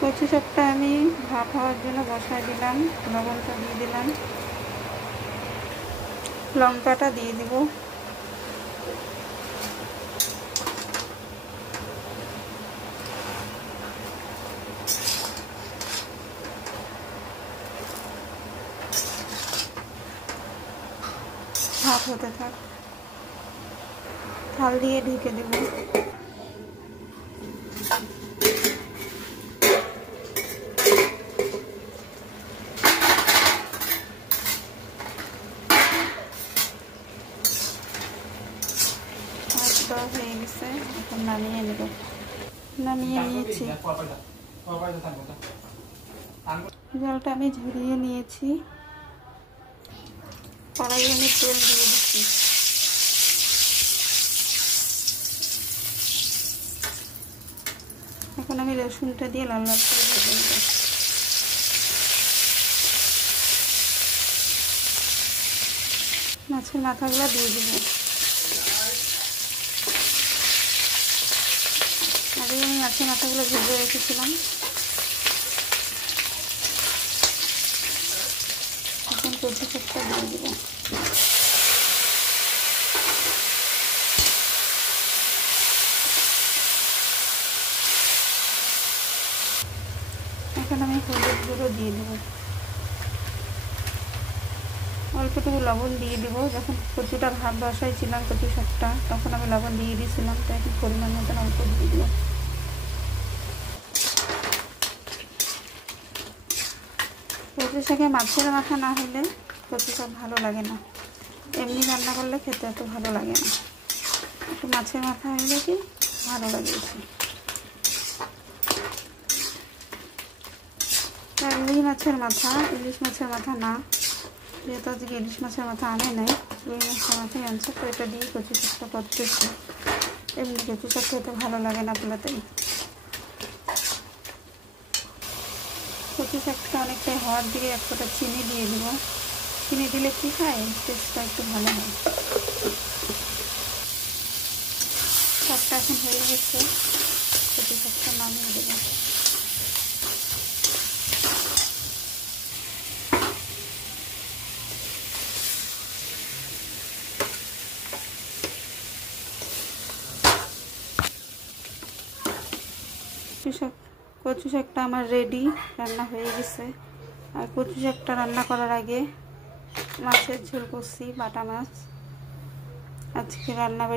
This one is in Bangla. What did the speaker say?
কচু শাকটা আমি ভাপ হওয়ার জন্য বসায় দিলাম, লবণটা দিয়ে দিলাম, লঙ্কাটা দিয়ে দিব, ভাপ হতে থাক, থাল দিয়ে ঢেকে দেব। হয়ে গেছে, এখন নামিয়ে নেব। নামিয়ে নিয়েছি, জলটা আমি ঝরিয়ে নিয়েছি। কড়াইয়ে আমি তেল দিয়ে দিচ্ছি। এখন আমি রসুনটা দিয়ে লাল লাল করে ভেজে নেব। মাছের মাথাগুলো দিয়ে দেব। আগে আমি মাছের মাথাগুলো ভেজে রেখেছিলাম। এখন কচু শাকটা দিয়ে দেব। এখন আমি হলুদ গুঁড়ো দিয়ে দেব, অল্পটুকু লবণ দিয়ে দেবো। যখন কচুটা ভাত বসাইছিলাম কচু শাকটা, তখন আমি লবণ দিয়ে দিয়েছিলাম, তাই একটু পরিমাণ মতন অল্প দিয়ে দেবো। কচু শাকে মাছের মাথা না হলে কচু শাক ভালো লাগে না, এমনি রান্না করলে খেতে এত ভালো লাগে না। একটু মাছের মাথা হলে কি ভালো লাগে বেশি। রুই মাছের মাথা, ইলিশ মাছের মাথা না, যেহেতু আজকে ইলিশ মাছের মাথা আনে নাই, রুই মাছের মাথায় আনছে, তো এটা দিয়ে কচু শাকটা করতেছি। এমনি কচু শাক খেতে ভালো লাগে না পোলাতেই। কচু শাকটা অনেকটাই হওয়ার দিকে এক ফোঁটা চিনি দিয়ে দেব। চিনি দিলে কি হয়, টেস্টটা একটু ভালো হয়। শাকটা এখন হয়ে গেছে, কচু শাকটা নামিয়ে দেবো। কচু শাকটা আমার রেডি, রান্না হয়ে গেছে। আর কচু শাকটা রান্না করার আগে মাছের ঝোল করছি, বাটা মাছ। আজকে রান্না বাড়ি